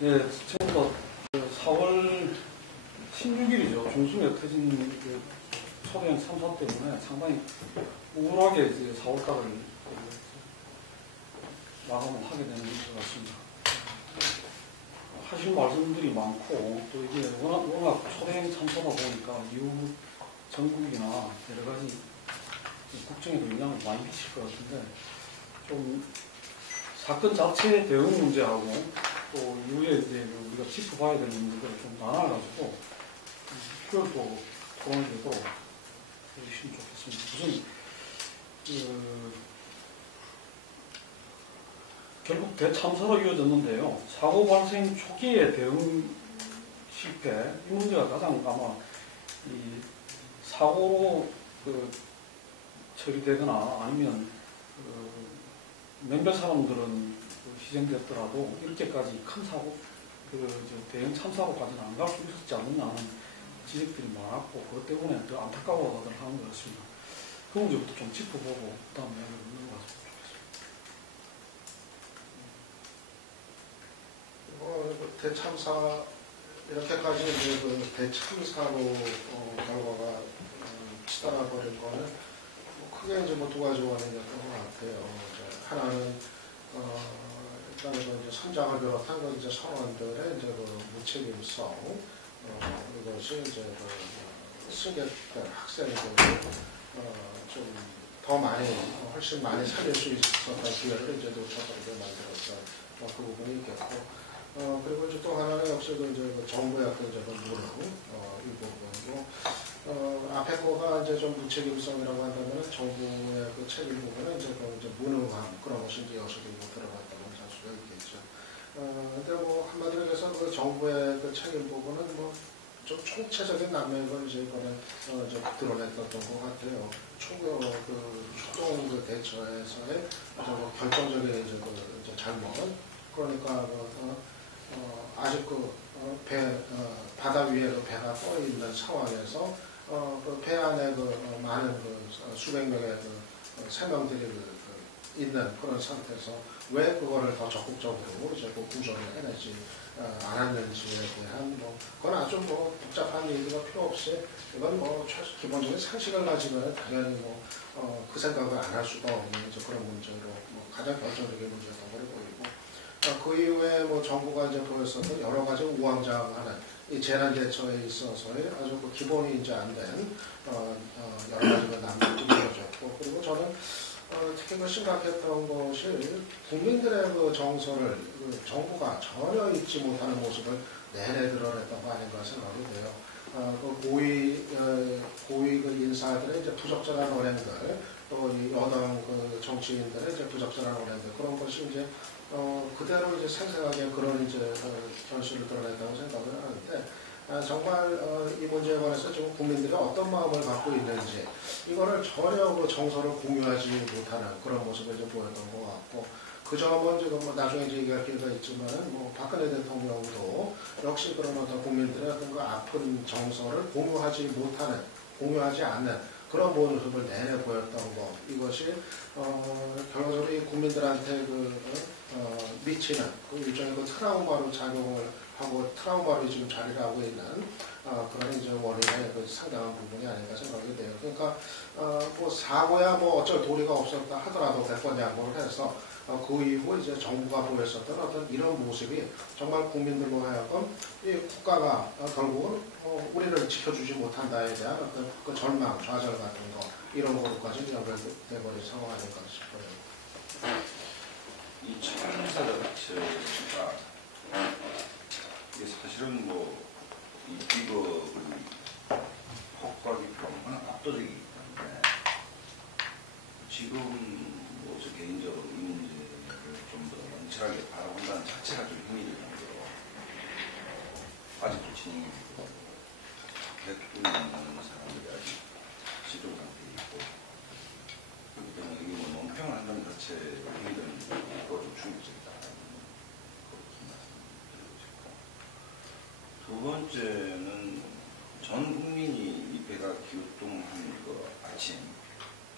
예, 지금부터 4월 16일이죠. 중순에 터진 그 초대형 참사 때문에 상당히 우울하게 이제 4월달을 마감을 하게 되는 것 같습니다. 하실 말씀들이 많고 또 이게 워낙 초대형 참사다 보니까 이후 전국이나 여러 가지 국정에도 영향을 많이 미칠 것 같은데 좀 사건 자체 대응 문제하고 또 이후에 이제 우리가 짚어봐야 되는 문제들을 좀 나눠가지고 그걸 또 토론을 되도록 해주시면 좋겠습니다. 우선 결국 대참사로 이어졌는데요. 사고 발생 초기의 대응 실패, 이 문제가 가장 아마 이 사고로 처리되거나 아니면 몇몇 사람들은 희생됐더라도 이렇게까지 큰 사고, 대형 참사로까지는 안 갈 수 있었지 않느냐 하는 지적들이 많았고 그것 때문에 더 안타까워하는 것 같습니다. 그 문제부터 좀 짚어보고 그다음에 있는 것 같습니다. 대참사 이렇게까지 이제 그 대참사로 결과가 치달아 버린 거는 크게 이제 두 가지 원인이었던 것 같아요. 하나는 일단은 이제 선장을 비롯한 그 이제 선원들의 이제 무책임성, 이것이 이제 승객들, 학생들을 좀 더 많이, 훨씬 많이 살릴 수 있었던 기회를 이제 놓쳐버리게 만들었던 그 부분이 있겠고, 그리고 이제 또 하나는 역시 이제 정부의 어떤 이제 무능, 이 부분이고, 앞에 거가 이제 좀 무책임성이라고 한다면 정부의 그 책임 부분은 이제 무능함, 그런 것이 이제 여기서도 들어갔다고 할 수가 있겠죠. 근데 한마디로 해서 그 정부의 그 책임 부분은 좀 총체적인 난맥을 이제 이번에 이제 드러냈던 것 같아요. 초동 그 대처에서의 결정적인 이제 잘못. 그러니까 아직 바다 위에 배가 떠 있는 상황에서 그 배 안에 많은 수백 명의 생명들이 있는 그런 상태에서 왜 그거를 더 적극적으로 이제 구조를 해내지 않았는지에 대한 그건 아주 복잡한 얘기가 필요 없이 이건 기본적인 상식을 가지면 당연히 그 생각을 안 할 수가 없는 이제 그런 문제로 가장 결정적인 문제였다고 보이고 그 이후에 정부가 이제 보였었던 여러 가지 우왕좌왕하는 이 재난 대처에 있어서의 아주 기본이 이제 안 된 여러 가지 난국이 이루어졌고 그리고 저는 특히 심각했던 것이 국민들의 정서를 정부가 전혀 잊지 못하는 모습을 내내 드러냈던 거 아닌가 생각이 돼요. 고위 인사들의 이제 부적절한 언행들, 또 이 여당 정치인들의 이제 부적절한 언행들 그런 것이 이제 그대로 이제 생생하게 그런 이제 현실을 드러냈다고 생각을 하는데 정말 이 문제에 관해서 지금 국민들이 어떤 마음을 갖고 있는지 이거를 전혀 정서를 공유하지 못하는 그런 모습을 이제 보였던 것 같고 그 점은 지금 나중에 이제 얘기할 기회가 있지만은 박근혜 대통령도 역시 그런 어떤 국민들의 어떤 그 아픈 정서를 공유하지 않는 그런 모습을 내내 보였던 것 이것이 결과적으로 이 국민들한테 미치는 일종의 트라우마로 작용을 하고 트라우마로 지금 자리를 하고 있는 그런 이제 원인의 상당한 부분이 아닌가 생각이 돼요. 그러니까 사고야 어쩔 도리가 없었다 하더라도 몇 번 양보를 해서 그 이후 이제 정부가 보였었던 어떤 이런 모습이 정말 국민들로 하여금 이 국가가 결국은 우리를 지켜주지 못한다에 대한 어떤 그 절망, 좌절 같은 거 이런 거로까지 연결돼버린 상황 아닐까 싶어요. 이 참사 자체가 이게 사실은 이 비극을 폭발이 그런 압도적이기 때문에 지금 저 개인적으로 이 문제를 좀 더 냉철하게 바라본다는 자체가 좀 힘이 들 정도로 아직도 진행이 되고 100분 넘는 사람들이 아직 실종 상태에 있고 그렇기 때문에 이게 논평을 한다는 자체로 힘이 드는 거 좀 충격적이다. 두 번째는 전 국민이 이 배가 기우뚱한 아침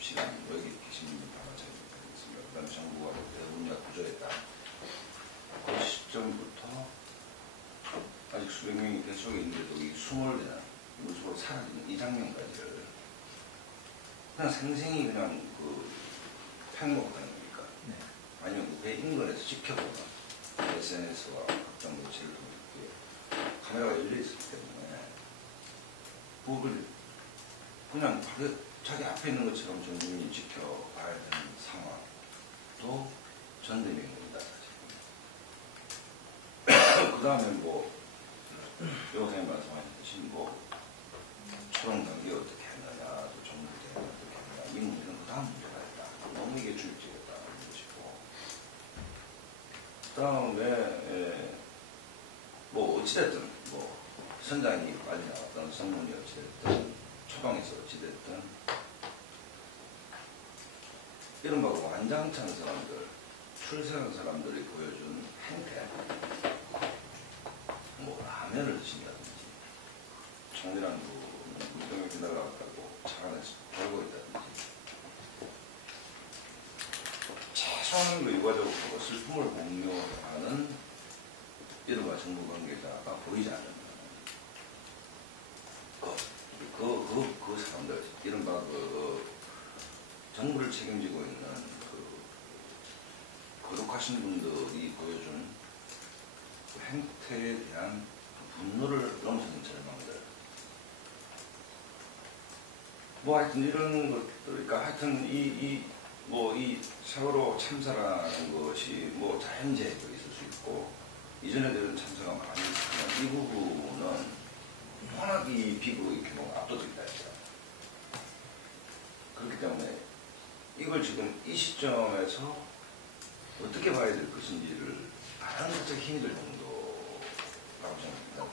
시간 여기 계신 분들 다 마찬가지입니다. 그다음에 정부가 대문약 구조했다. 그 시점부터 수백 명이 뱃속에 있는데도 이 숨을 그냥 물속으로 사라지는 이 장면까지를 그냥 생생히 그냥 그 팽목하는 겁니까? 네. 아니면 배 인근에서 지켜보는 SNS와 각종 매체를 통해 카메라가 열려 있었기 때문에 그걸 그냥 바로 자기 앞에 있는 것처럼 전 국민이 지켜봐야 되는 상황도 전대미입니다. 그 다음에 뭐 여사님 말씀하셨듯이 뭐 초롱 단계 어떻게 했느냐, 또 정부 대응 어떻게 했느냐, 이 문제는 그 다음 문제가 있다. 너무 이게 주입적이었다는 것이고, 그 다음에 뭐 어찌됐든 뭐 선장이 빨리 나왔던 성문이 어찌됐든 초방에서 어찌됐든 이른바 완장찬 사람들, 출세한 사람들이 보여준 행태, 뭐 라면을 드신다든지 총리랑 물병에 지나가고 차 안에서 졸고 있다든지 최소한 그 유가족으로 슬픔을 공유하는 이른바 정부 관계자가 보이지 않는 그 사람들, 이른바 그 정부를 책임지고 있는 그 거룩하신 분들이 보여준 그 행태에 대한 분노를 넘어서는 절망들. 뭐 하여튼 이런 것들, 그러니까 하여튼 이 세월호 참사라는 것이 뭐 자연재해도 있을 수 있고 이전에들은 참사가 많이 있었지만 이 부분은 워낙 이 비극의 규모가 압도적이다. 그렇기 때문에 이걸 지금 이 시점에서 어떻게 봐야 될 것인지를 가장 살짝 힘이 들 정도라고 생각합니다.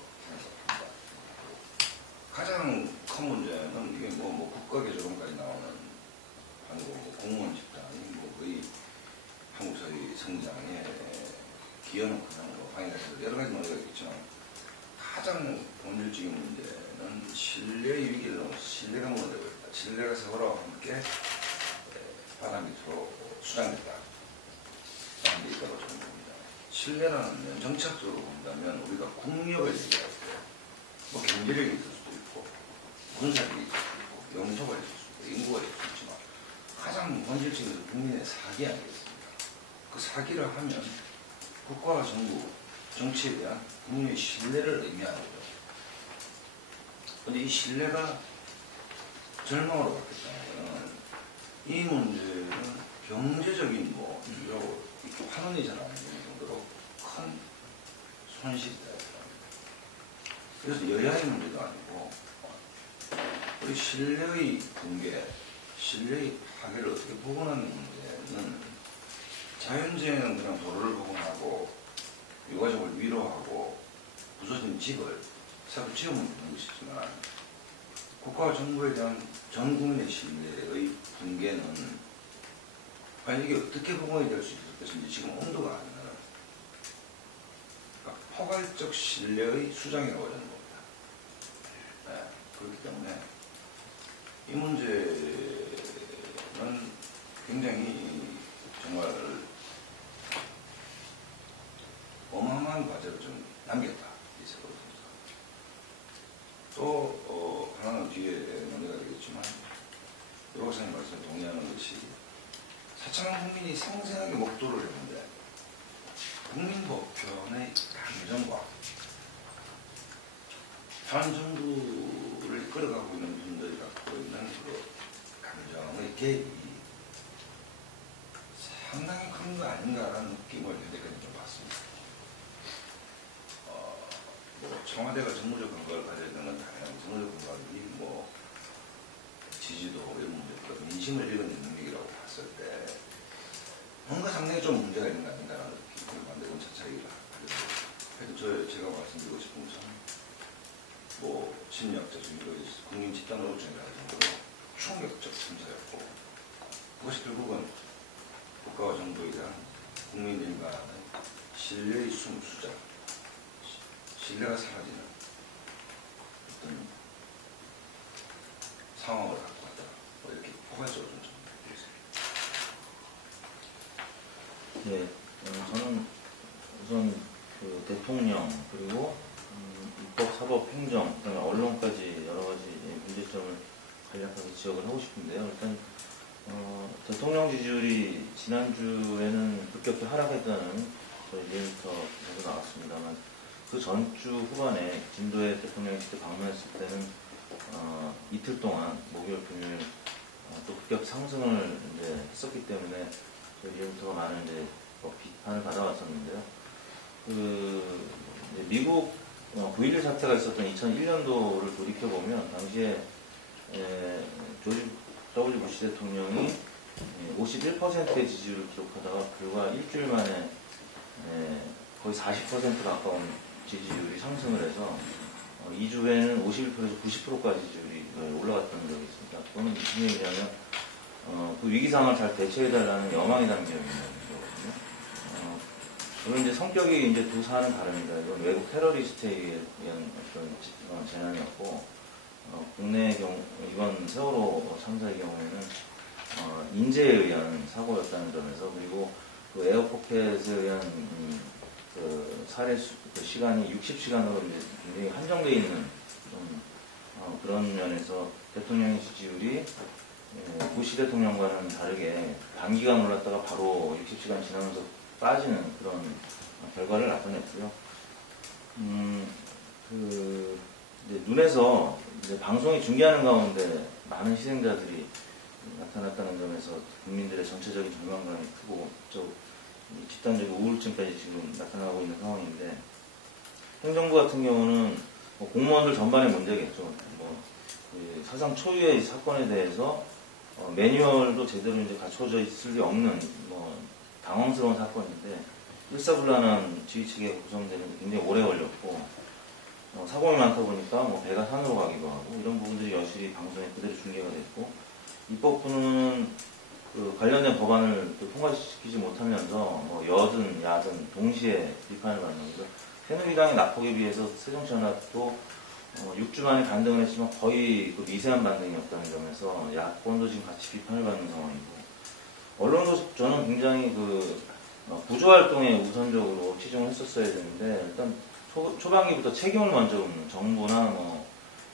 가장 큰 문제는 이게 뭐 국가개조론까지 나오는 한국 공무원 집단이 뭐 거의 한국 사회 성장에 기여는 그냥 뭐 방해가 돼서 여러 가지 문제가 있겠지만 가장 본질적인 문제는 신뢰의 위기를 넘어서 신뢰가 무너지고 있다. 신뢰가 세월호와 함께 바다 밑으로 수장됐다. 라는 게 있다고 저는 봅니다. 신뢰라는 정책적으로 본다면 우리가 국력을 얘기할 때뭐 경제력이 있을 수도 있고 군사력이 있을 수도 있고 영토가 있을 수도 있고 인구가 있을 수 있지만 가장 본질적인 것은 국민의 사기 아니겠습니까? 그 사기를 하면 국가와 정부, 정치에 대한 국민의 신뢰를 의미하는 거죠. 그런데 이 신뢰가 절망으로 바뀌었다면 이 문제는 경제적인 뭐 환원이 잘 안 되는 정도로 큰 손실이다. 그래서 여야의 문제도 아니고 우리 신뢰의 붕괴, 신뢰의 파괴를 어떻게 복원하는 문제는 자연재해는 그냥 도로를 복원하고 유가족을 위로하고 부서진 집을 새로 지으면 되는 것이지만 국가와 정부에 대한 전 국민의 신뢰의 붕괴는 과연 이게 어떻게 복원이 될 수 있을 것인지 지금 엄두가 안 나는 그러니까 포괄적 신뢰의 수장이라고 저는 봅니다. 네, 그렇기 때문에 이 문제는 굉장히 정말 어마어마한 과제를 좀 남겼다. 이 세월호 참사. 또 하나는 뒤에 논의가 되겠지만 여러분의 말씀에 동의하는 것이 사창한 국민이 생생하게 목도를 했는데 국민보편의 감정과 현 정부를 이끌어가고 있는 분들이 갖고 있는 그 감정의 개입이 상당히 큰 거 아닌가라는 느낌을 현재까지 좀 받습니다. 뭐 청와대가 정무적 근거를 가져야 되는 건 당연한 정무적 근거이 뭐 지지도 이런 문제보다 민심을 읽어내는 능력이라고 봤을 때 뭔가 상당히 좀 문제가 있는 거 아닌가라는 느낌을 만드는 차차기가 하여튼 제가 말씀드리고 싶은 것은 뭐 심리학자 중에 국민 집단 우울증이라는 정도로 충격적 참사였고 그것이 결국은 국가와 정부에 대한 국민들 간의 신뢰의 수장, 신뢰가 사라지는 어떤 상황을 갖고 왔다. 뭐 이렇게 포괄적으로 좀 네, 저는 우선 그 대통령 그리고 입법, 사법, 행정, 그다음에 언론까지 여러 가지 문제점을 간략하게 지적을 하고 싶은데요. 일단 대통령 지지율이 지난주에는 급격히 하락했다는 저희 데이터 보고 나왔습니다만 그 전주 후반에 진도에 대통령이 직접 방문했을 때는 이틀 동안 목요일, 금요일 또 급격 상승을 이제 했었기 때문에 저희 데이터가 많은 이제 비판을 받아왔었는데요. 이제 미국 9.11 사태가 있었던 2001년도를 돌이켜보면 당시에 조지 W. 부시 대통령이 51%의 지지율을 기록하다가 불과 일주일 만에 거의 40% 가까운 지지율이 상승을 해서 2주 후에는 51%에서 90%까지 지지율이 올라갔던 적이 있습니다. 그거는 무슨 얘기냐면 그 위기 상황을 잘 대처해달라는 여망이 담겨 있는 거거든요. 물론 이제 성격이 이제 두 사안은 다릅니다. 이건 외국 테러리스트에 의한 어떤 재난이었고 국내의 경우 이번 세월호 참사의 경우에는 인재에 의한 사고였다는 점에서 그리고 그 에어포켓에 의한 그 살해 그 시간이 60시간으로 이제 굉장히 한정되어 있는 좀 그런 면에서 대통령의 지지율이 부시 대통령과는 다르게 단기간 올랐다가 바로 60시간 지나면서 빠지는 그런 결과를 나타냈고요. 이제 눈에서 이제 방송이 중계하는 가운데 많은 희생자들이 나타났다는 점에서 국민들의 전체적인 절망감이 크고 집단적 우울증까지 지금 나타나고 있는 상황인데 행정부 같은 경우는 공무원들 전반의 문제겠죠. 사상 초유의 사건에 대해서 매뉴얼도 제대로 이제 갖춰져 있을 리 없는 당황스러운 사건인데 일사불란한 지휘 체계가 구성되는 데 굉장히 오래 걸렸고 사고가 많다 보니까 배가 산으로 가기도 하고 이런 부분들이 여실히 방송에 그대로 중계가 됐고 입법부는 그 관련된 법안을 또 통과시키지 못하면서 여든 야든 동시에 비판을 받는 거죠. 새누리당의 낙폭에 비해서 새정치연합도 6주 만에 반등을 했지만 거의 그 미세한 반등이었다는 점에서 야권도 지금 같이 비판을 받는 상황이고 언론도 저는 굉장히 그 구조활동에 우선적으로 치중을 했었어야 되는데 일단 초반기부터 책임을 먼저 묻는 정부나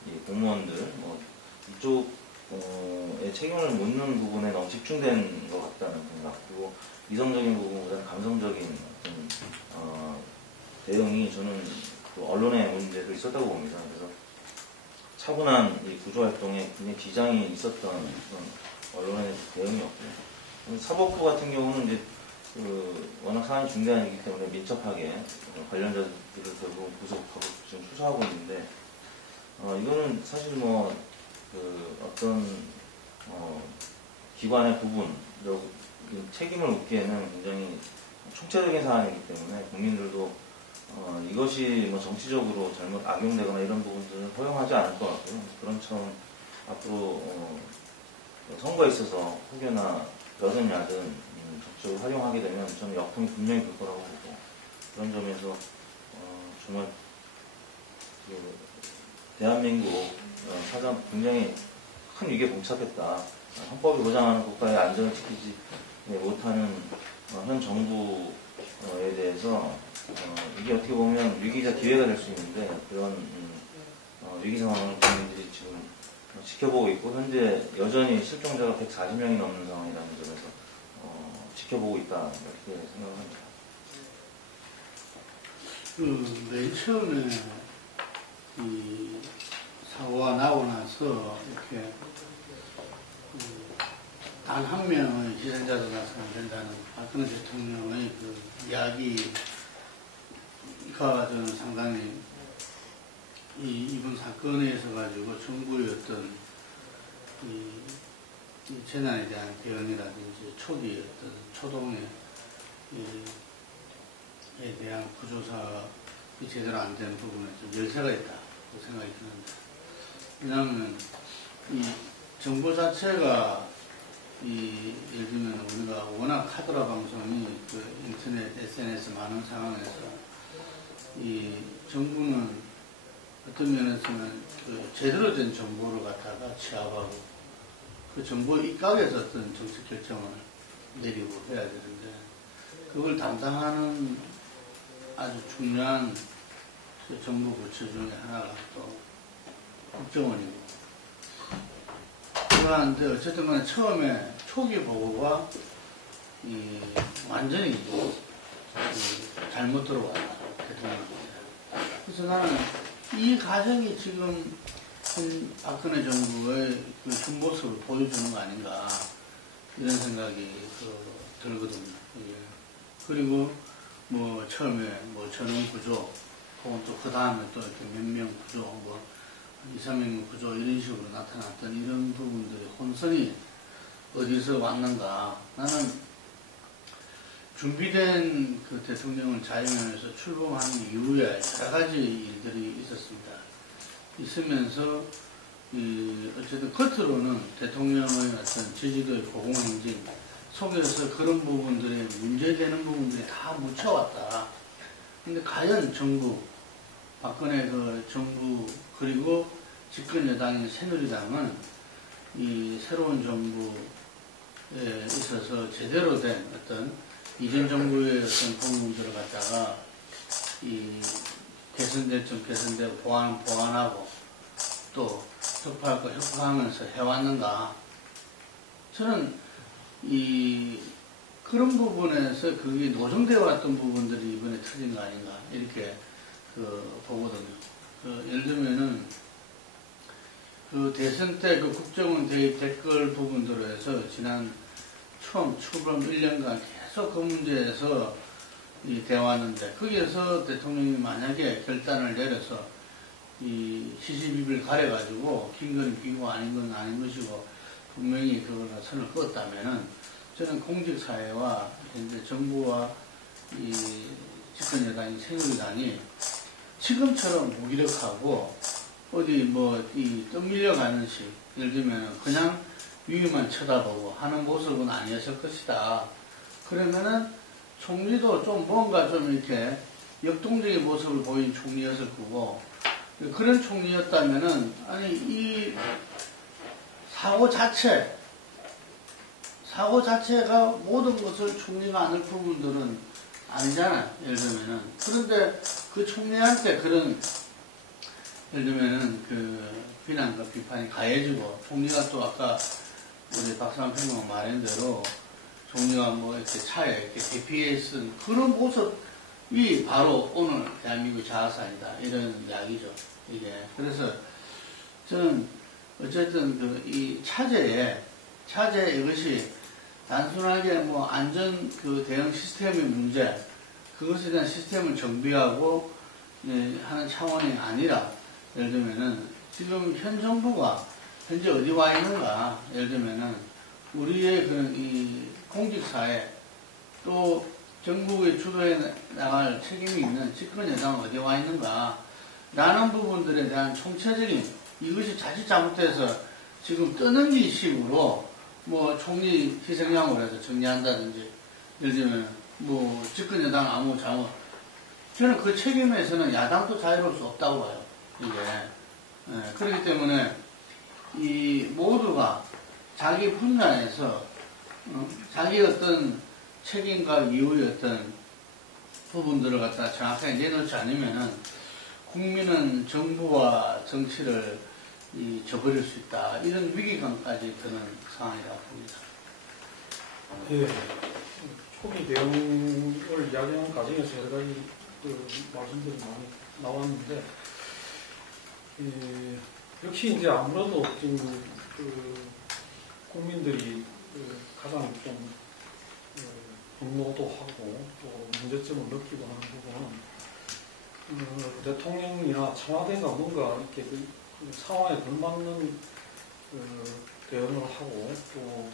이 공무원들 이쪽의 책임을 묻는 부분에 너무 집중된 것 같다는 생각 그리고 이성적인 부분보다는 감성적인 어떤 대응이 저는 또 언론의 문제도 있었다고 봅니다. 그래서 차분한 이 구조활동에 굉장히 지장이 있었던 그런 언론의 대응이었고요. 사법부 같은 경우는 이제 워낙 사안이 중대한 일이기 때문에 민첩하게 관련자들을 결국 구속하고 지금 수사하고 있는데 이거는 사실 어떤 기관의 부분 책임을 묻기에는 굉장히 총체적인 사안이기 때문에 국민들도 이것이 정치적으로 잘못 악용되거나 이런 부분들은 허용하지 않을 것 같고요. 그런 차원 앞으로 선거에 있어서 혹여나 여든 야든 적극적으로 활용하게 되면 저는 역풍이 분명히 불 거라고 보고 그런 점에서 정말 대한민국 사상 굉장히 큰 위기에 봉착했다. 헌법이 보장하는 국가의 안전을 지키지 못하는 현 정부에 대해서 이게 어떻게 보면 위기가 기회가 될 수 있는데 그런 위기 상황을 국민들이 지금 지켜보고 있고 현재 여전히 실종자가 140명이 넘는 상황이라는 점에서 지켜보고 있다 이렇게 생각합니다. 맨 처음에 이 사고가 나고 나서 이렇게 단 한 명의 희생자도 나서면 된다는 박근혜 대통령의 그 이야기가 저는 상당히 이번 사건에 있어 가지고 정부의 어떤 이 재난에 대한 대응이라든지 초기 어떤 초동에 대한 구조사업이 제대로 안 된 부분에 좀 열쇠가 있다고 생각이 드는데 왜냐하면 이 정보 자체가 예를 들면 우리가 워낙 카드라 방송이 그 인터넷, SNS 많은 상황에서 이 정부는 어떤 면에서는 그 제대로 된 정보를 갖다가 취합하고 그 정보 입각에서 어떤 정책 결정을 내리고 해야 되는데 그걸 담당하는 아주 중요한 정부 부처 중에 하나가 또 국정원이고, 그런데 어쨌든 간에 처음에 초기 보고가 완전히 잘못 들어왔다, 대통령한테. 그래서 나는 이 과정이 지금 박근혜 정부의 그 중모습을 보여주는 거 아닌가, 이런 생각이 들거든요. 예. 그리고 뭐 처음에 뭐 전원 구조, 혹은 또 그 다음에 또 이렇게 몇 명 구조, 뭐 2, 3명 구조 이런 식으로 나타났던 이런 부분들의 혼선이 어디서 왔는가. 나는 준비된 그 대통령을 자임하면서 출범한 이후에 여러 가지 일들이 있었습니다. 있으면서 어쨌든 겉으로는 대통령의 어떤 제주도의 고공행진 속에서 그런 부분들이 문제되는 부분들이 다 묻혀왔다. 근데 과연 정부, 박근혜 그 정부, 그리고 집권 여당인 새누리당은 이 새로운 정부에 있어서 제대로 된 어떤 이전 정부의 어떤 공무원들을 갖다가 이 개선될 점 개선되고 보완하고 또 협파할 거 협파하면서 해왔는가. 저는 그런 부분에서 그게 노정되어 왔던 부분들이 이번에 터진 거 아닌가 이렇게 보거든요. 예를 들면은 그 대선 때 그 국정원 대입 댓글 부분들로 해서 지난 처음 출범 1년간 계속 그 문제에서 대화하는데, 거기에서 대통령이 만약에 결단을 내려서 시시비비를 가려가지고 김건희 비고 아닌 건 아닌 것이고 분명히 그걸 선을 그었다면은, 저는 공직사회와 현재 정부와 집권 여당인 새누리당이 지금처럼 무기력하고 어디 떠밀려가는 식, 예를 들면 그냥 위만 쳐다보고 하는 모습은 아니었을 것이다. 그러면은 총리도 좀 뭔가 좀 이렇게 역동적인 모습을 보인 총리였을 거고, 그런 총리였다면은, 아니, 이 사고 자체가 모든 것을 총리가 아는 부분들은 아니잖아, 예를 들면은. 그런데 그 총리한테 그런, 예를 들면은 비난과 비판이 가해지고, 총리가 또 아까 우리 박상환 평론가 말한 대로 총리가 뭐 이렇게 차에 이렇게 대피해 쓴 그런 모습이 바로 오늘 대한민국 자아상이다, 이런 이야기죠, 이게. 그래서 저는 어쨌든 이 차제에 이것이 단순하게 뭐 안전 대응 시스템의 문제, 그것에 대한 시스템을 정비하고 하는 차원이 아니라, 예를 들면은 지금 현 정부가 현재 어디 와 있는가, 예를 들면은 우리의 이 공직사회 또 정부의 주도에 나갈 책임이 있는 집권 여당은 어디 와 있는가 라는 부분들에 대한 총체적인, 이것이 자칫 잘못돼서 지금 떠넘기식으로 뭐 총리 희생양으로 해서 정리한다든지, 예를 들면 뭐 집권 여당 아무 잘못, 저는 그 책임에서는 야당도 자유로울 수 없다고 봐요, 이게. 그렇기 때문에 이 모두가 자기 분야에서 자기 어떤 책임과 이유의 어떤 부분들을 갖다 정확하게 내놓지 않으면은 국민은 정부와 정치를 저버릴 수 있다, 이런 위기감까지 드는 상황이라고 봅니다. 예, 초기 대응을 이야기하는 과정에서 여러 가지 말씀들이 많이 나왔는데, 역시 이제 아무래도 지금 국민들이 가장 좀 분노도 하고 또 문제점을 느끼고 하는 부분은 대통령이나 청와대가 뭔가 이렇게 상황에 걸맞는 대응을 하고 또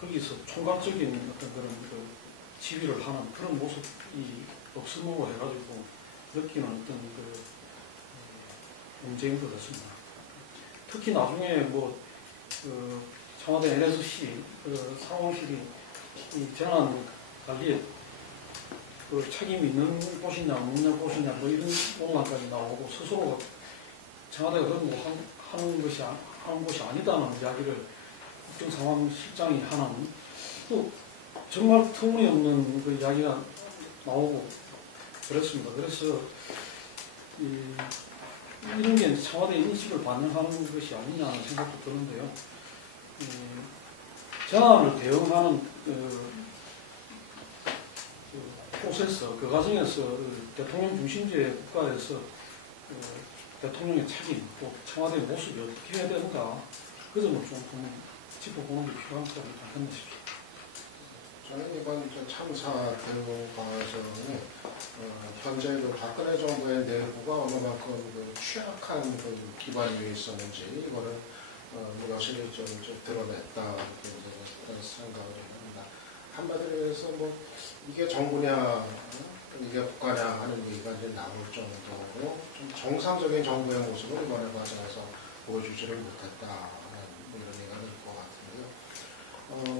거기서 총괄적인 어떤 그런 지휘를 하는 그런 모습이 없음으로 해가지고 느끼는 어떤 문제인 것 같습니다. 특히 나중에 청와대 NSC 상황실이 이 재난 관리에 책임이 있는 곳이냐 없는 곳이냐 뭐 이런 논란까지 나오고, 스스로 청와대가 그런 거 하는 것이 아니다는 이야기를 국정상황실장이 하는, 또 정말 터무니없는 그 이야기가 나오고, 그렇습니다. 그래서 이런 게 청와대 인식을 반영하는 것이 아니냐는 생각도 드는데요. 전환을 대응하는 프로세스, 그 과정에서 대통령 중심제 국가에서 대통령의 책임, 또 청와대의 모습이 어떻게 해야 되는가, 그 점을 좀 짚어보는 게 필요한 것 같은 것이죠. 저는 이번 참사 대응 과정이 현재 그 박근혜 정부의 내부가 어느 만큼 취약한 기반이 있었는지 이거를 여실히 좀 드러냈다 이렇게 생각을 합니다. 한마디로 해서 이게 정부냐 이게 국가냐 하는 얘기가 이제 나올 정도로 좀 정상적인 정부의 모습을 이번에 과정에서 보여주지를 못했다는 이런 얘기가 될 것 같은데요.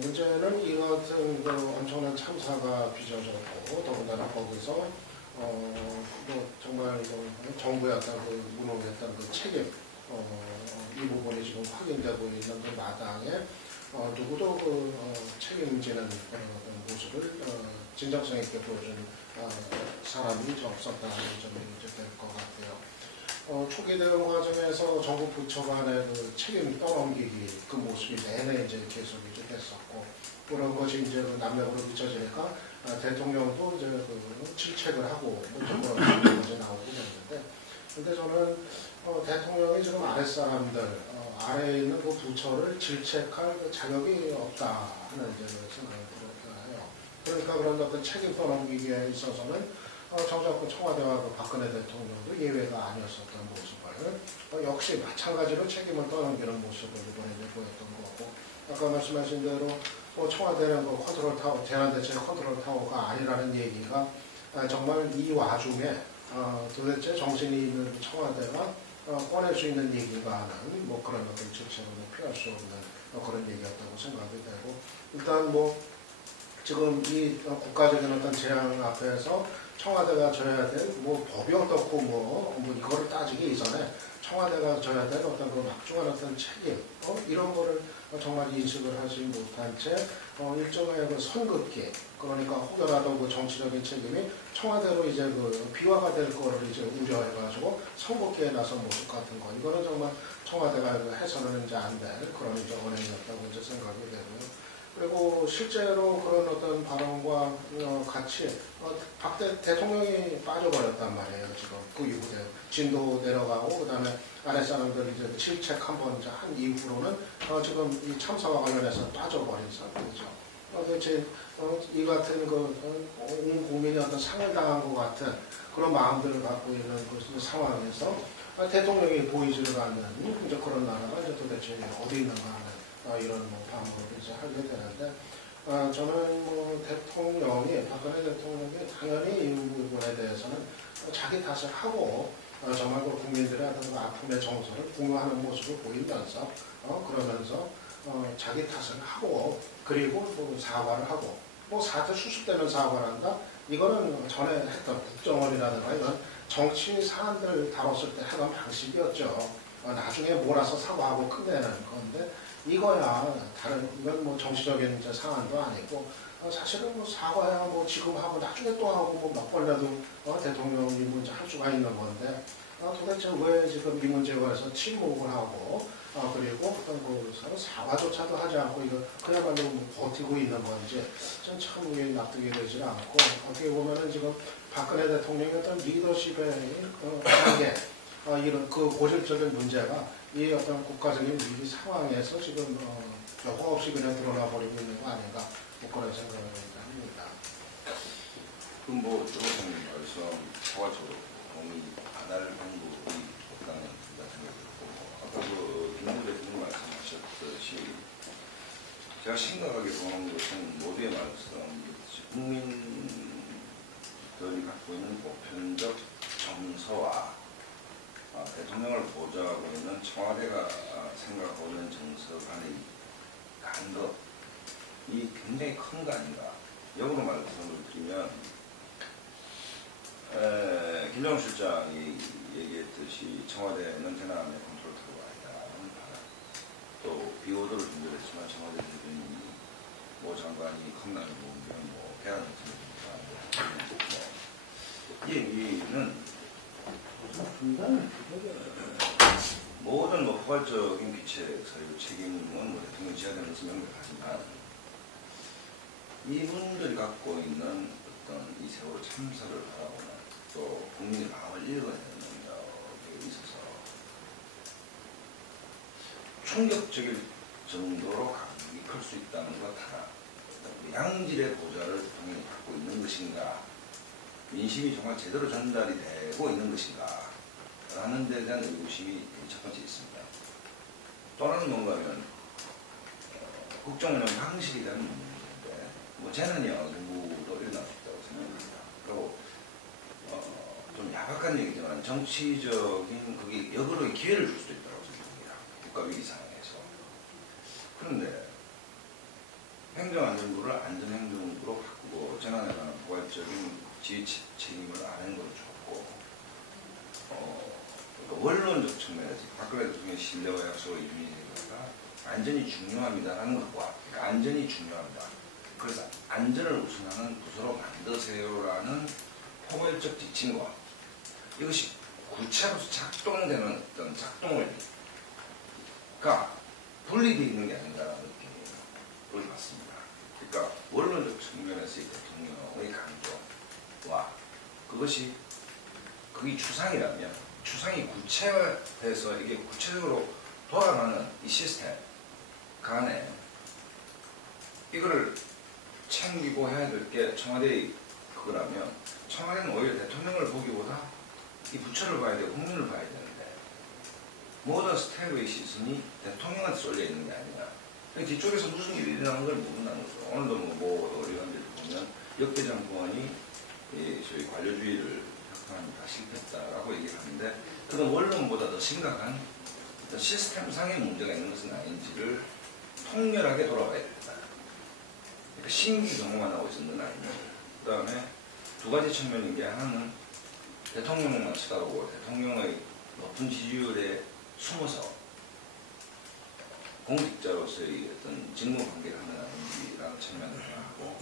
문제는 이 같은 엄청난 참사가 빚어졌고 더군다나 거기서 정말 정부의 어떤 무능했던 책임 이 부분이 지금 확인되고 있는 그 마당에 누구도 책임지는 그런 어떤 모습을 진정성 있게 보여준 사람이 없었다는 점이 될 것 같아요. 초기 대응 과정에서 정부 부처 간의 책임 떠넘기기 그 모습이 내내 이제 계속 됐었고 그런 것이 이제 남력으로 비춰지니까 대통령도 이제 질책을 하고 그런 것이 나오고 있는데 근데 저는 대통령이 지금 아랫사람들 아래에 있는 그 부처를 질책할 자격이 없다 하는 이제 생각이 들어요. 그러니까 그런 어떤 책임 떠넘기기에 있어서는 정작 청와대와 박근혜 대통령도 예외가 아니었었던 모습을 역시 마찬가지로 책임을 떠넘기는 모습을 이번에 보였던 거고 아까 말씀하신 대로 청와대는 컨트롤 타워, 재난대책 컨트롤 타워가 아니라는 얘기가 정말 이 와중에 도대체 정신이 있는 청와대가 꺼낼 수 있는 얘기가 하는 그런 어떤 질책을 피할 수 없는 그런 얘기였다고 생각이 되고 일단 지금 이 국가적인 어떤 재앙 앞에서 청와대가 져야 될 법이 어떻고 이거를 따지기 이전에 청와대가 져야 될 어떤 막중한 어떤 책임 이런 거를 정말 인식을 하지 못한 채 일종의 선긋기 그러니까 혹여라도 정치적인 책임이 청와대로 이제 비화가 될 거를 이제 우려해가지고 선긋기에 나선 모습 같은 거 이거는 정말 청와대가 해서는 이제 안 될 그런 이제 언행이었다고 이제 생각이 되고요. 그리고 실제로 그런 어떤 발언과 같이 박 대통령이 빠져버렸단 말이에요. 지금 그 이후에 진도 내려가고 그다음에 아랫사람들 이제 질책 한번 한 이후로는 지금 이 참사와 관련해서 빠져버린 상태죠. 도대체 이 같은 온 국민이 어떤 상을 당한 것 같은 그런 마음들을 갖고 있는 그 상황에서 대통령이 보이지를 않는 이제 그런 나라가 이제 도대체 어디 있는가 하는 이런 방법을 이제 하게 되는데 저는 대통령이 박근혜 대통령이 당연히 이 부분에 대해서는 자기 탓을 하고 정말 국민들의 어떤 아픔의 정서를 공유하는 모습을 보이면서 그러면서 자기 탓을 하고 그리고 사과를 하고 사태 수습되면 사과를 한다 이거는 전에 했던 국정원이라든가 이런 정치 사안들 다뤘을 때 하던 방식이었죠. 나중에 몰아서 사과하고 끝내는 건데 이거야 이건 정치적인 사안도 아니고 사실은 사과야 지금 하고 나중에 또 하고 몇 번이라도 대통령이 문제 할 수가 있는 건데 도대체 왜 지금 이 문제에 관해서 침묵을 하고 그리고 서로 사과조차도 하지 않고 이거 그야말로 버티고 있는 건지 참 납득이 되지 않고 어떻게 보면은 지금 박근혜 대통령의 어떤 리더십의 한계 이런 고질적인 문제가 이 어떤 국가적인 위기 상황에서 지금 여과 없이 그냥 드러나 버리고 있는 거 아닌가 그런 생각을 합니다. 그럼 조선님 말씀 사과적으로 공이 안 할 방법이 없다는 생각이 들고 아까 김문재 대통령 말씀하셨듯이 제가 심각하게 보는 것은 모두의 말씀 국민들이 갖고 있는 보편적 정서와 대통령을 보좌하고 있는 청와대가 생각하고 있는 정서 간의 간극이 굉장히 큰 거 아닌가. 역으로 말씀을 드리면 김정은 실장이 얘기했듯이 청와대는 재난의 컨트롤 타워가 아니다라는 바람 또 비오도를 준비했지만 청와대 대변인이 장관이 컵라면 먹으면 배안 했습니다. 이 얘기는 분단을 모든 뭐 포괄적인 귀책 사유 책임은 뭐 대통령 지하되는 것은 명백하지만 이분들이 갖고 있는 어떤 이 세월호 참사를 바라보는 또 국민의 마음을 읽어내는 능력에 있어서 충격적일 정도로 감격이 클 수 있다는 것 하나, 양질의 보좌를 대통령이 갖고 있는 것인가, 민심이 정말 제대로 전달이 되고 있는 것인가 라는 데 대한 의구심이 첫 번째 있습니다. 또 하나는 뭔가 하면 국정운영 방식에 대한 문제인데 뭐 재난이 어느 정도도 일어날 수 있다고 생각합니다. 그리고 좀 야박한 얘기지만 정치적인 그게 역으로의 기회를 줄 수도 있다고 생각합니다. 국가위기 상황에서. 그런데 행정안전부를 안전행정부로 바꾸고 재난에 관한 포괄적인 지휘 책임을 아는 건 좋고 그러니까 원론적 측면에서 박근혜 대통령의 신뢰와 약속을 이루니까 안전이 중요합니다라는 것과 그러니까 안전이 중요합니다. 그래서 안전을 우선하는 부서로 만드세요라는 포괄적 지침과 이것이 구체로서 작동되는 어떤 작동을 분리되어 있는 게 아닌가라는 느낌을 받습니다. 그러니까 원론적 측면에서의 대통령의 강조와 그것이 그게 추상이라면 추상이 구체화해서 이게 구체적으로 돌아가는 이 시스템 간에 이거를 챙기고 해야 될 게 청와대의 그거라면 청와대는 오히려 대통령을 보기보다 이 부처를 봐야 되고 국민을 봐야 되는데 모든 스텝의 시선이 대통령한테 쏠려 있는 게 아니냐. 뒤쪽에서 무슨 일이 일어나는 걸 모른다는 거죠. 오늘도 뭐 의원들 보면 역대 정권이 소위 관료주의를 혁파합니다, 실패했다라고 얘기를 하는데 그건 원론보다 더 심각한 어떤 시스템상의 문제가 있는 것은 아닌지를 통렬하게 돌아봐야 된다. 그러니까 신기 경험만 하고 있는 건 아니냐. 그 다음에 두 가지 측면인 게 하나는 대통령만 쳐다보고 대통령의 높은 지지율에 숨어서 공직자로서의 어떤 직무 관계를 하는 아닌지라는 측면을 하고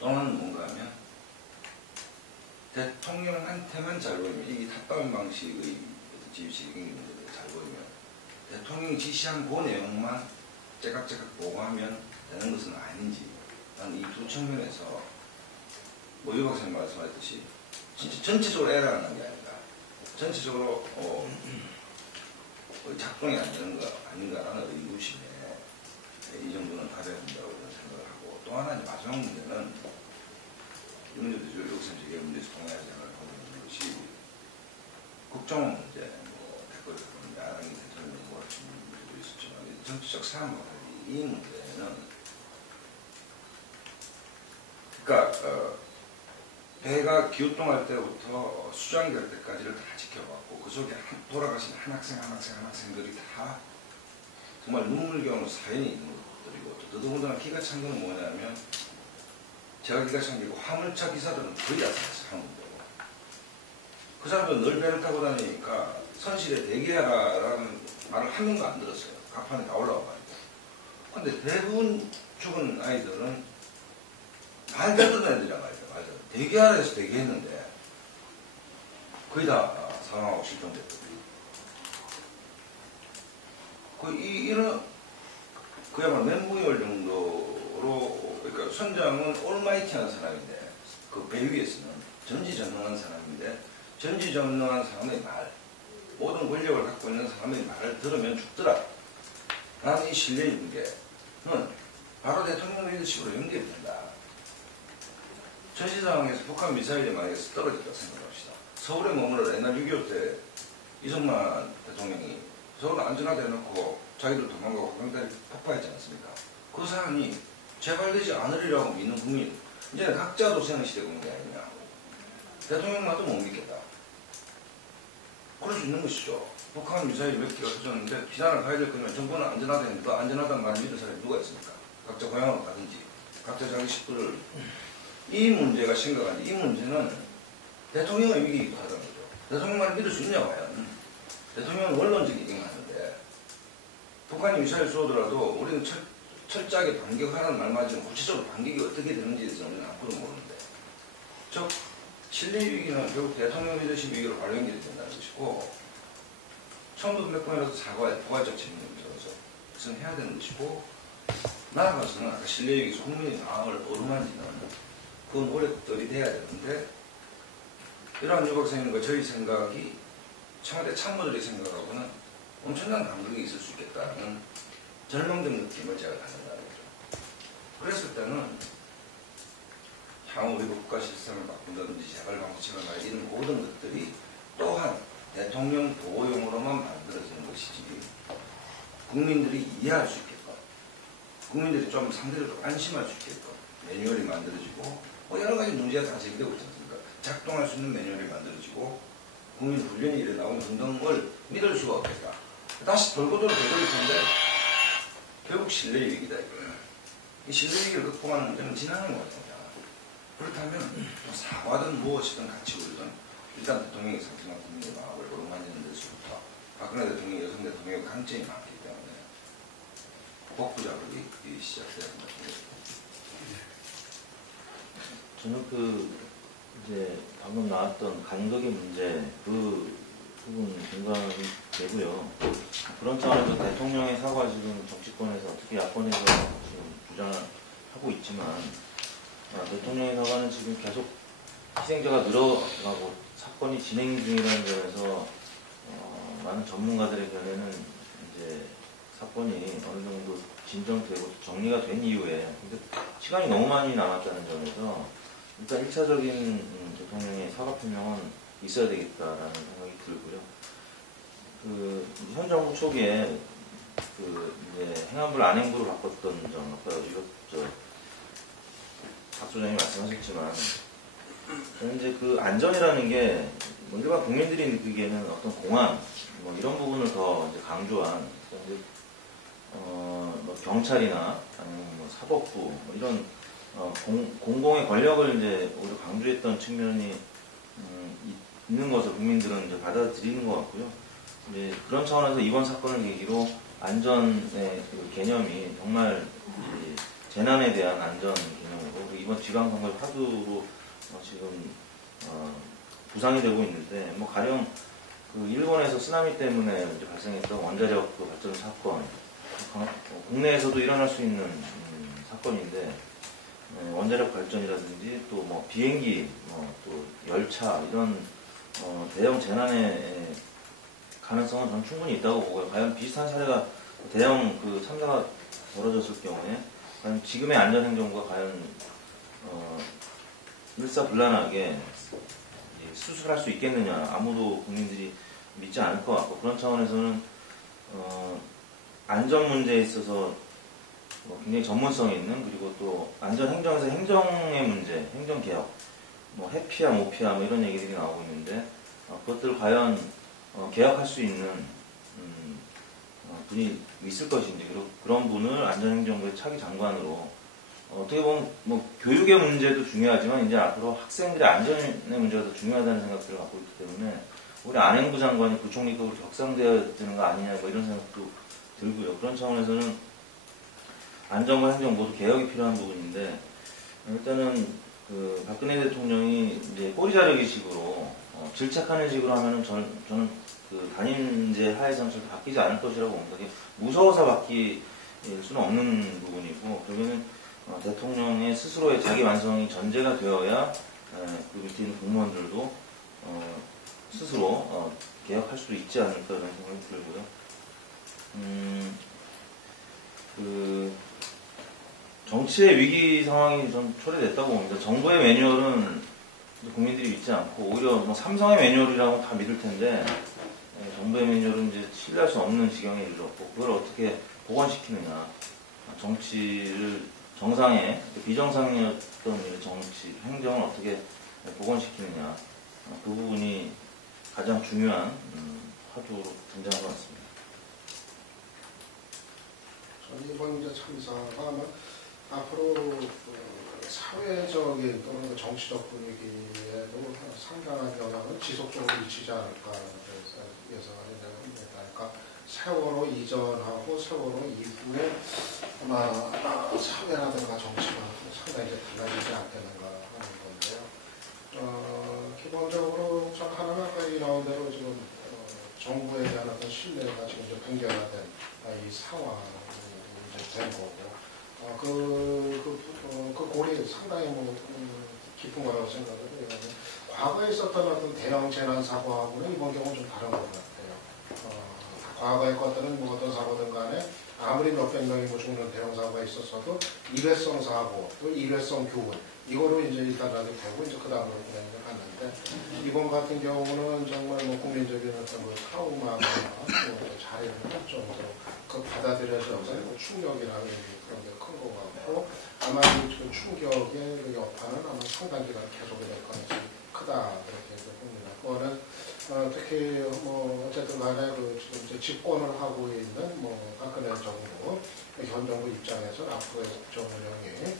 또 하나는 뭔가 하면 대통령한테만 잘 보이면 이 탑다운 방식의 지휘식의 문제를 잘 보이면 대통령이 지시한 그 내용만 째깍째깍 보고하면 되는 것은 아닌지 난 이 두 측면에서 뭐 유 박사님 말씀하셨듯이 진짜 전체적으로 에러가 난 게 아닌가 전체적으로 작동이 안 되는 거 아닌가라는 의구심에 이 정도는 가져야 된다고 저는 생각을 하고 또 하나 이제 마지막 문제는 이 문제도 여기서 제가 문제에서 동의하지 않을 하고 있는 것이 국정 문제, 뭐 댓글에서 보는 야당이 대통령이 뭐라는 문제도 있었지만 정치적 사안과 달리 이 문제는 그러니까 배가 기우뚱할 때부터 수장될 때까지를 다 지켜봤고 그 속에 돌아가신 한 학생들이 다 정말 눈물겨운 사연이 있는 것들이고 또 더더군다나 기가 찬 건 뭐냐면 제가 기가 찬 게 화물차 기사들은 거의 다 살았어요. 그 사람들은 늘 배를 타고 다니니까 선실에 대기하라라는 말을 한 명도 안 들었어요. 갑판에 다 올라와 가지고. 근데 대부분 죽은 아이들은 말 잘 듣는 애들이란 말이에요. 대기하라 해서 대기했는데 거의 다 사망하고 실종됐거든요. 이런 그야말로 멘붕이 정도로 그러니까 선장은 올마이티한 사람인데 그 배 위에서는 전지전능한 사람인데 전지전능한 사람의 말 모든 권력을 갖고 있는 사람의 말을 들으면 죽더라. 나는 이 신뢰 있는 게는 바로 대통령 리더십으로 연결이 된다. 전시 상황에서 북한 미사일이 만약에 떨어졌다고 생각합시다. 서울에 머물러 옛날 6.25 때 이승만 대통령이 서울 안전하다 해놓고 자기들 도망가고 화병달이 폭파했지 않습니까? 그 사안이 재발되지 않으리라고 믿는 국민 이제 각자 도생의 시대가 온 게 아니냐. 대통령마도 못 믿겠다. 그럴 수 있는 것이죠. 북한 미사일이 몇 개가 터졌는데 비난을 가야 될 거면 정부는 안전하다 했는데 안전하다는 말을 믿는 사람이 누가 있습니까? 각자 고향으로 가든지 각자 자기 식구를 이 문제가 심각한데 이 문제는 대통령의 위기이기도 하다는 거죠. 대통령만을 믿을 수 있냐고 과연. 대통령은 원론적 얘기만 하는데 북한이 미사일 쏘더라도 우리는 철저하게 반격하라는 말만 하지만 구체적으로 반격이 어떻게 되는지에 대해서 우리는 아무도 모르는데 즉 신뢰 위기는 결국 대통령 리더십 위기로 발령이 된다는 것이고, 처음부터 몇 번이라도 사과에 포괄적 책임을 져서 해야 되는 것이고, 나아가서는 아까 신뢰 위기에서 국민의 마음을 어루만지는 그건 원래 것들이 돼야 되는데, 이러한 유박생님과 저희 생각이 청와대 참모들의 생각하고는 엄청난 간극이 있을 수 있겠다는 절망된 느낌을 제가 받는다는 거죠. 그랬을 때는 향후 우리 국가 시스템을 바꾼다든지 재발 방식을 말해 이런 모든 것들이 또한 대통령 보호용으로만 만들어지는 것이지, 국민들이 이해할 수 있게끔, 국민들이 좀 상대적으로 안심할 수 있게끔 매뉴얼이 만들어지고, 여러 가지 문제가 다 제기되고 있지 않습니까? 작동할 수 있는 매뉴얼이 만들어지고 국민 훈련이 일어나고 등등을 믿을 수가 없겠다. 다시 돌고 돌아 되돌릴 텐데 결국 신뢰 위기다 이거예요. 이 신뢰 위기를 극복하는 문제는 지나는 것 같습니다. 그렇다면 사과든 무엇이든 같이 우리든 일단 대통령이 상징한 국민의 마음을 어루만지는 데서부터 박근혜 대통령이 여성 대통령의 강점이 많기 때문에 복부 작업이 시작돼야 한다고 생각합니다. 저는 이제 방금 나왔던 간극의 문제, 그 부분 공감이 되고요. 그런 차원에서 대통령의 사과 지금 정치권에서 특히 야권에서 지금 주장하고 있지만, 대통령의 사과는 지금 계속 희생자가 늘어나고 사건이 진행 중이라는 점에서 많은 전문가들의 견해는 이제 사건이 어느 정도 진정되고 정리가 된 이후에 시간이 너무 많이 남았다는 점에서 일단 1차적인 대통령의 사과 표명은 있어야 되겠다라는 생각이 들고요. 현 정부 초기에 이제 행안부를 안행부로 바꿨던 점, 아까 박 소장님이 말씀하셨지만, 저는 이제 그 안전이라는 게 일반 국민들이 느끼기에는 어떤 공안 이런 부분을 더 이제 강조한 경찰이나 아니면 사법부 이런 공공의 권력을 이제 오히려 강조했던 측면이 있는 것을 국민들은 이제 받아들이는 것 같고요. 이제 그런 차원에서 이번 사건을 계기로 안전의 그 개념이 정말 재난에 대한 안전 개념으로, 그리고 이번 지방선거의 화두로 지금 부상이 되고 있는데, 가령 일본에서 쓰나미 때문에 이제 발생했던 원자력 발전 사건, 국내에서도 일어날 수 있는 사건인데, 원자력 발전이라든지 또 비행기, 또 열차 이런 대형 재난의 가능성은 저는 충분히 있다고 보고요. 과연 비슷한 사례가 대형 참사가 벌어졌을 경우에 과연 지금의 안전행정부가 과연 일사불란하게 수술할 수 있겠느냐, 아무도 국민들이 믿지 않을 것 같고, 그런 차원에서는 안전 문제에 있어서 굉장히 전문성이 있는, 그리고 또 안전행정에서 행정의 문제, 행정개혁, 해피야 모피야 이런 얘기들이 나오고 있는데, 그것들을 과연 개혁할 수 있는 분이 있을 것인지, 그리고 그런 분을 안전행정부의 차기 장관으로, 어떻게 보면 교육의 문제도 중요하지만 이제 앞으로 학생들의 안전의 문제가 더 중요하다는 생각들을 갖고 있기 때문에 우리 안행부 장관이 부총리급으로 격상되어야 되는 거 아니냐 이런 생각도 들고요. 그런 차원에서는 안전과 행정 모두 개혁이 필요한 부분인데, 일단은 박근혜 대통령이 이제 꼬리 자르기 식으로 질책하는 식으로 하면은 저는 단임제 하에서는 절대 바뀌지 않을 것이라고 봅니다. 무서워서 바뀔 수는 없는 부분이고, 그러면은 대통령의 스스로의 자기 완성이 전제가 되어야 그 밑에 있는 공무원들도 스스로 개혁할 수도 있지 않을까 라는 생각이 들고요. 정치의 위기 상황이 좀 초래됐다고 봅니다. 정부의 매뉴얼은 국민들이 믿지 않고 오히려 삼성의 매뉴얼이라고 다 믿을 텐데, 정부의 매뉴얼은 이제 신뢰할 수 없는 지경에 이르렀고, 그걸 어떻게 복원시키느냐, 정치를 정상의 비정상이었던 정치 행정을 어떻게 복원시키느냐, 그 부분이 가장 중요한 화두로 등장한 것 같습니다. 저는 이번 이제 참사가 아마 앞으로 사회적인 또는 정치적 분위기에도 상당한 영향을 지속적으로 미치지 않을까 예상하는 생각입니다. 그러니까 세월호 이전하고 세월호 이후에 아마 사회라든가 정치가 상당히 이제 달라지지 않겠는가 하는 건데요. 기본적으로 참 하나는 아까 나온 대로 지금 정부에 대한 어떤 신뢰가 지금 이제 붕괴가 된 이 상황이 이제 된 거고, 그 골이 상당히 깊은 거라고 생각을 해요. 과거에 있었던 어떤 대형 재난 사고하고는 이번 경우는 좀 다른 것 같아요. 과거의 것들은 뭐 어떤 사고든 간에 아무리 몇백 명이 죽는 대형 사고가 있었어도 일회성 사고, 또 일회성 교훈, 이거로 이제 일단락이 되고 이제 그 다음으로 진행을 갔는데, 이번 같은 경우는 정말 국민적인 어떤 트라우마가 자리를 할 정도로 그 받아들여져서 충격이라는 그런 게 큰 것 같고, 아마 이 충격의 그 여파는 아마 상당 기간 계속이 될 가능성이 크다, 그렇게 봅니다. 그거는 특히 어쨌든 간에 지금 이제 집권을 하고 있는 박근혜 정부, 현 정부 입장에서 앞으로의 국정 운영이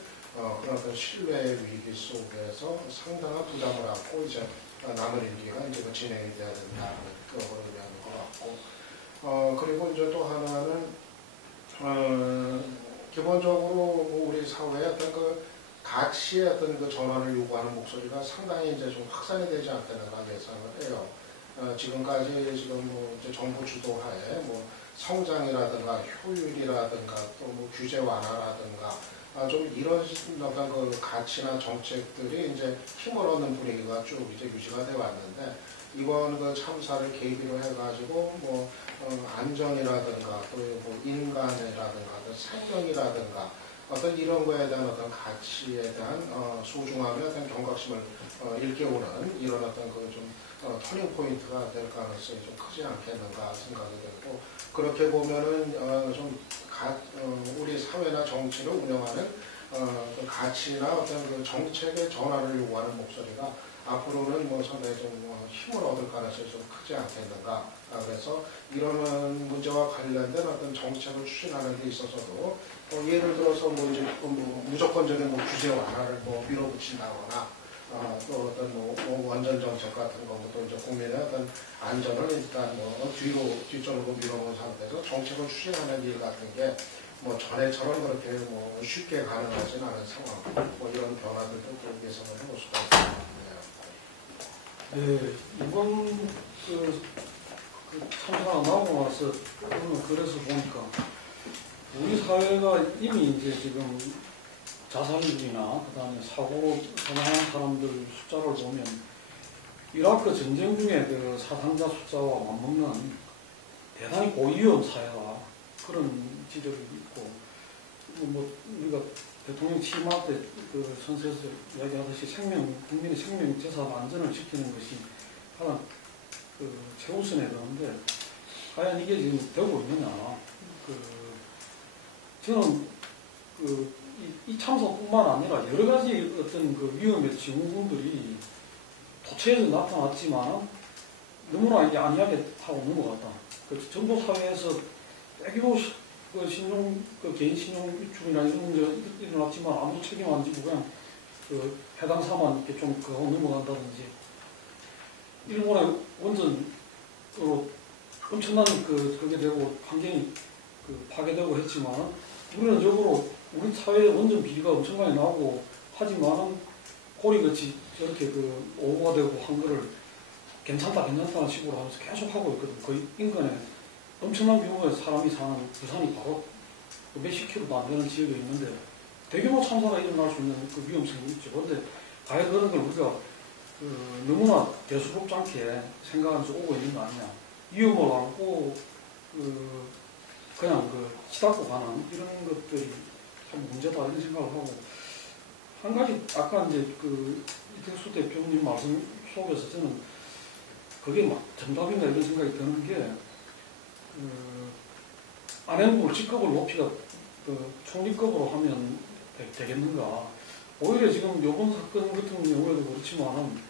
그런 어떤 신뢰 위기 속에서 상당한 부담을 안고 이제 남은 임기가 이제 진행이 돼야 된다는 그걸 의미하는 것 같고, 그리고 이제 또 하나는 기본적으로 우리 사회의 어떤 그 가치의 어떤 그 전환을 요구하는 목소리가 상당히 이제 좀 확산이 되지 않겠는가 예상을 해요. 지금까지 지금 이제 정부 주도하에 성장이라든가 효율이라든가 또 규제 완화라든가 좀 이런 어떤 그 가치나 정책들이 이제 힘을 얻는 분위기가 쭉 이제 유지가 돼 왔는데, 이번 그 참사를 계기로 해가지고 안전이라든가 또 인간이라든가 또 생명이라든가 어떤 이런 거에 대한 어떤 가치에 대한 소중함의 어떤 경각심을 일깨우는 이런 어떤 그 좀 터닝 포인트가 될 가능성이 좀 크지 않겠는가 생각이 되고, 그렇게 보면은 우리 사회나 정치를 운영하는 그 가치나 어떤 그 정책의 전환을 요구하는 목소리가 앞으로는 상당히 좀 힘을 얻을 가능성이 좀 크지 않겠는가. 그래서 이런 문제와 관련된 어떤 정책을 추진하는 데 있어서도 예를 들어서 이제 무조건적인 규제 완화를 밀어붙인다거나 또 어떤 원전 정책 같은 것도 이제 국민의 어떤 안전을 일단 뒷전으로 밀어놓은 상태에서 정책을 추진하는 일 같은 게 전에처럼 그렇게 쉽게 가능하진 않은 상황, 이런 변화들도 좀 예상을 해볼 수가 있습니다. 네, 이번 그 참사가 나오고 나서 그래서 보니까 우리 사회가 이미 이제 지금 자살률이나 그다음에 사고로 사망하는 사람들 숫자를 보면 이라크 전쟁 중에 그 사상자 숫자와 맞먹는 대단히 고위험 사회다, 그런 지적이 있고, 우리가 대통령 취임할 때 그 선서에서 이야기하듯이 국민의 생명, 재산, 안전을 지키는 것이 가장 최우선에 되는데, 과연 이게 지금 되고 있느냐. 저는 이 참사뿐만 아니라 여러 가지 어떤 그 위험의 징후들이 도처에서 나타났지만 너무나 이게 안이하게 하고 있는 것 같다. 정보 사회에서 애기고 개인 신용 유출이나 이런 문제가 일어났지만 아무 책임 안 지고 그냥 해당 사만 이렇게 좀 하고 넘어간다든지, 일본의 원전으로 엄청난 그게 되고 환경이 파괴되고 했지만, 우리는 적으로 우리 사회의 원전 비리가 엄청나게 나오고 하지만은 고리같이 저렇게 오보가 되고 한 거를 괜찮다는 식으로 하면서 계속 하고 있거든. 거의 인근에 엄청난 규모의 사람이 사는 부산이 바로 몇십 킬로도 안 되는 지역에 있는데 대규모 참사가 일어날 수 있는 그 위험성이 있죠. 그런데 과연 그런 걸 우리가 너무나 대수롭지 않게 생각하면서 오고 있는 거 아니냐. 위험을 안고 그냥 치닫고 가는 이런 것들이 참 문제다, 이런 생각을 하고, 한 가지 아까 이제 이택수 대표님 말씀 속에서 저는 그게 정답인가 이런 생각이 드는 게, 안행부를 직급을 높이가 총리급으로 하면 되겠는가. 오히려 지금 이번 사건 같은 경우에도 그렇지만은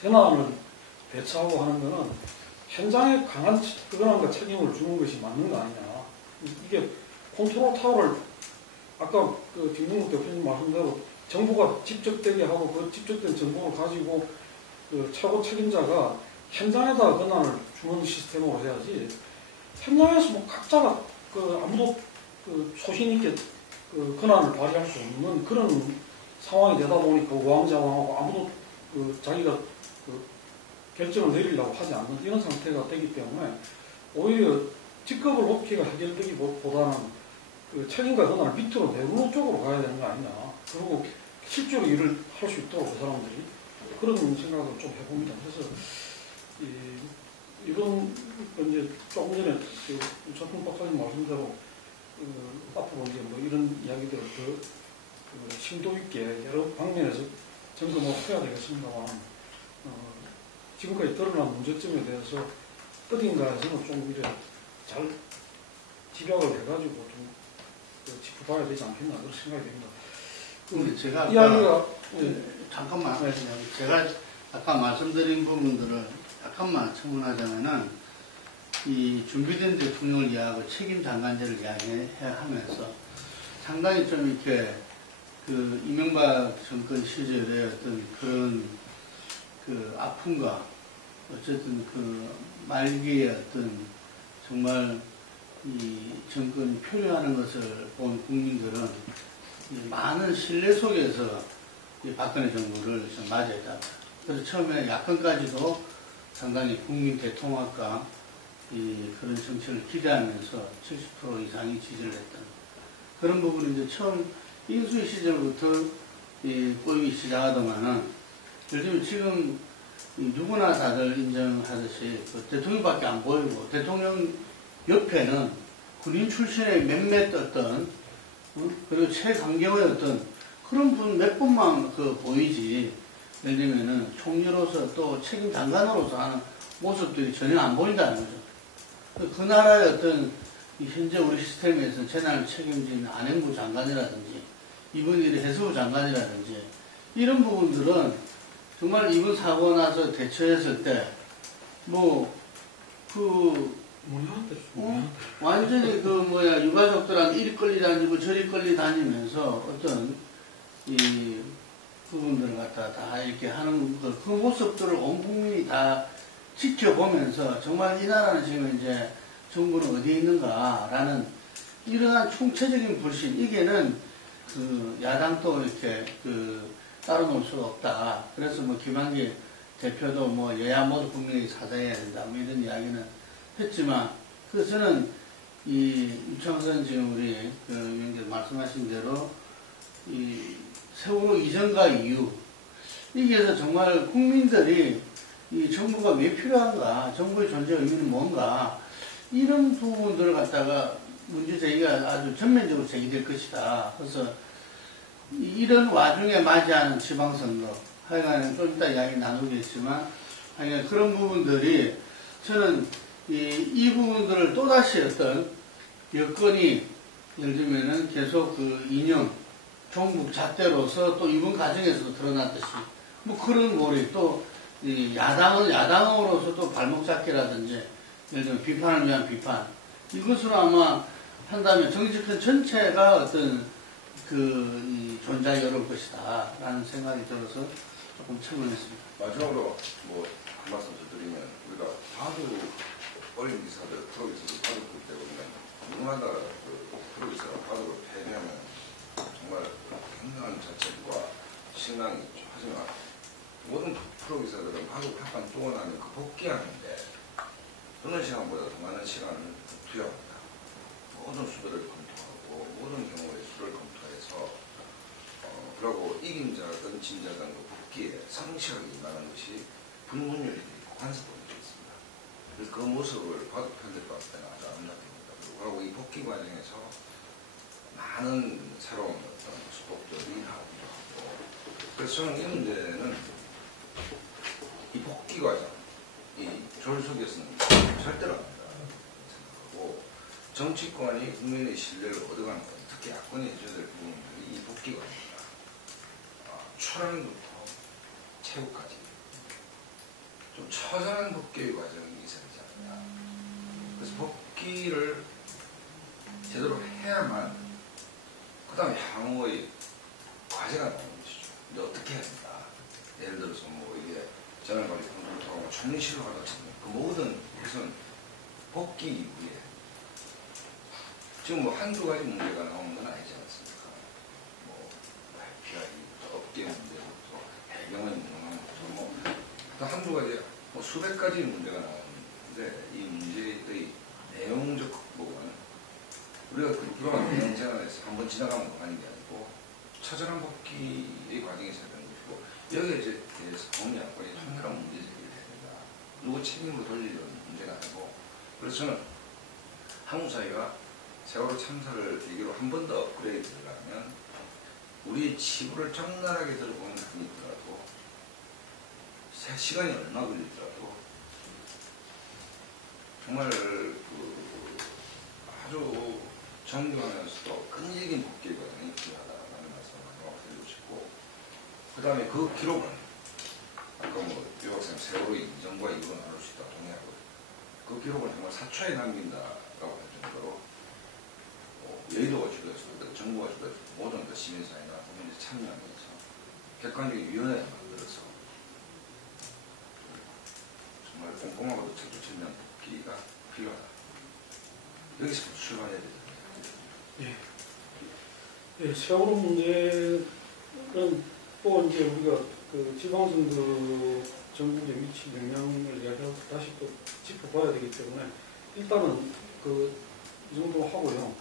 재난을 대처하고 하는 거는 현장에 강한 그거랑과 책임을 주는 것이 맞는 거 아니냐. 이게 컨트롤 타워를 아까 김동욱 대표님 말씀대로 정부가 집적되게 하고 그 집적된 정보를 가지고 최고 책임자가 현장에다 권한을 주는 시스템으로 해야지, 현장에서 각자가 아무도 소신 있게 권한을 발휘할 수 없는 그런 상황이 되다 보니까 우왕좌왕하고 아무도 자기가 그 결정을 내리려고 하지 않는 이런 상태가 되기 때문에 오히려 직급을 높이가 해결되기보다는 그 책임과 권한을 밑으로 내부로 쪽으로 가야 되는 거 아니냐. 그리고 실제로 일을 할 수 있도록 그 사람들이 그런 생각을 좀 해봅니다. 그래서 이런 이제 조금 전에 그 전통 박사님 말씀대로 앞으로 이제 뭐 이런 이야기들을 그 심도 있게 여러 방면에서 점검을 해야 되겠습니다만 지금까지 드러난 문제점에 대해서 어딘가에서는 좀 이래 잘 집약을 해가지고 좀 짚어봐야 되지 않겠나 그런 생각이 됩니다. 근데 제가 아까 이야기가 잠깐만 제가 아까 말씀드린 부분들을 잠깐만 첨언하자면은 이 준비된 대통령을 이야기하고 책임 장관제를 이야기하면서 상당히 좀 이렇게 그 이명박 정권 시절의 어떤 그런 그 아픔과 어쨌든 그 말기의 어떤 정말 이 정권이 표류하는 것을 본 국민들은 이 많은 신뢰 속에서 이 박근혜 정부를 좀 맞이했다. 그래서 처음에 야권까지도 상당히 국민 대통합과 이 그런 정책을 기대하면서 70% 이상이 지지를 했던 그런 부분이 이제 처음 인수위 시절부터 이 꼬이기 시작하더만은 예를 들면 지금 누구나 다들 인정하듯이 그 대통령밖에 안 보이고 대통령 옆에는 군인 출신의 몇몇 어떤 그리고 최강경의 어떤 그런 분 몇 분만 그 보이지 예를 들면은 총리로서 또 책임 장관으로서 하는 모습들이 전혀 안 보인다는 거죠. 그 나라의 어떤 현재 우리 시스템에서 재난을 책임진 안행부 장관이라든지 이번 일의 해수부 장관이라든지 이런 부분들은 정말 이번 사고 나서 대처했을 때 완전히 유가족들한테 이리 끌리 다니고 저리 끌리 다니면서 어떤 이 부분들을 갖다 다 이렇게 하는 그 모습들을 온 국민이 다 지켜보면서 정말 이 나라는 지금 이제 정부는 어디에 있는가라는 이러한 총체적인 불신, 이게는 그 야당도 이렇게 따로 놓을 수가 없다. 그래서 김한길 대표도 여야 모두 국민에게 사죄해야 된다. 이런 이야기는 했지만, 그래서 저는 이 유창선 지금 우리 위원께서 말씀하신 대로 이 세월호 이전과 이후, 이게서 정말 국민들이 이 정부가 왜 필요한가, 정부의 존재 의미는 뭔가, 이런 부분들을 갖다가 문제 제기가 아주 전면적으로 제기될 것이다. 그래서 이런 와중에 맞이하는 지방선거, 하여간 좀 이따 이야기 나누겠지만, 하여간 그런 부분들이 저는 이 부분들을 또다시 어떤 여건이 예를 들면은 계속 이념, 종북 잣대로서 또 이번 과정에서도 드러났듯이 그런 몰이 또 야당으로서 또 발목 잡기라든지 예를 들면 비판을 위한 비판 이것으로 아마 한다면 정치권 전체가 어떤 존재하기 어려울 것이다 라는 생각이 들어서 조금 첨언했습니다. 마지막으로 한 말씀 더 드리면 우리가 하도 어린 기사들 프로기사들 파도를 때문에 누구마다 프로기사가 파도를 패배하면 정말 굉장한 자책과 신랑이 있죠. 하지만 모든 프로기사들은 파도 한판 쏘고 나면 복귀하는데 어느 시간보다 더 많은 시간을 투여합니다. 모든 수들을 검토하고 모든 경우의 수를 검토해서 그리고 이긴 자든 진 자든 복귀에 성실하게 임하는 것이 불문율이 있고 관습법이 있습니다. 그래서 그 모습을 파도 편들 봤을 때는 아주 아름답습니다. 그리고 이 복귀 과정에서 많은 새로운 어떤 수법들이 나오기도 하고 그래서 저는 이 문제는 이 복귀 과정 이 졸속에서는 절대로 안 된다고 생각하고 정치권이 국민의 신뢰를 얻어가는 것 특히 야권이 해줘야 될 부분들이 이 복귀 과정입니다. 초랑부터 최후까지 좀 처절한 복귀의 과정이 있어야 되지 않느냐. 그래서 복귀를 제대로 해야만 그 다음에 향후의 과제가 나오는 것이죠. 근데 어떻게 해야 된다. 예를 들어서 이게 재난관리 공동토하고 총리실로 하다 치면 그 모든 것은 복귀 이후에 지금 한두 가지 문제가 나오는 건 아니지 않습니까? PI, 업계 문제부터 배경의 문제부터 또 한두 가지, 뭐 수백 가지 문제가 나오는데 이 문제의 내용적 극복은 우리가 그동안 내용 제안에서 한번 지나가면 그만인 게 아니고 처절한 복귀의 과정이 있어야 되는 것이고 여기에 대해서 법리 안건이 통렬한 문제 제기를 해야 된다. 누구 책임으로 돌리려는 문제가 아니고 그래서 저는 한국 사회가 세월호 참사를 계기로 한 번 더 업그레이드 들어가면 우리의 치부를 적나라하게 들어보는 한이 있더라도 시간이 얼마 걸리더라도 정말 아주 정교하면서도 끈질긴 복귀 과정이 필요하다는 말씀을 마지막으로 드리고 싶고 그 다음에 그 기록은 아까 뭐 유학생 세월호 이전과 이후로 나눌 수 있다고 동의하고 그 기록을 정말 사초에 남긴다라고 할 정도로 여의도가 주도해서 정부가 주도해서 모든 그 시민사회나 국민들이 참여하면서 객관적인 위원회를 만들어서 정말 꼼꼼하고도 철두철미한 복귀가 필요하다. 여기서 출발해야 됩니다. 예, 세월호 문제는 또 이제 우리가 그 지방선거 전국의 위치 영향을 이야기하고 다시 또 짚어봐야 되기 때문에 일단은 이 정도 하고요.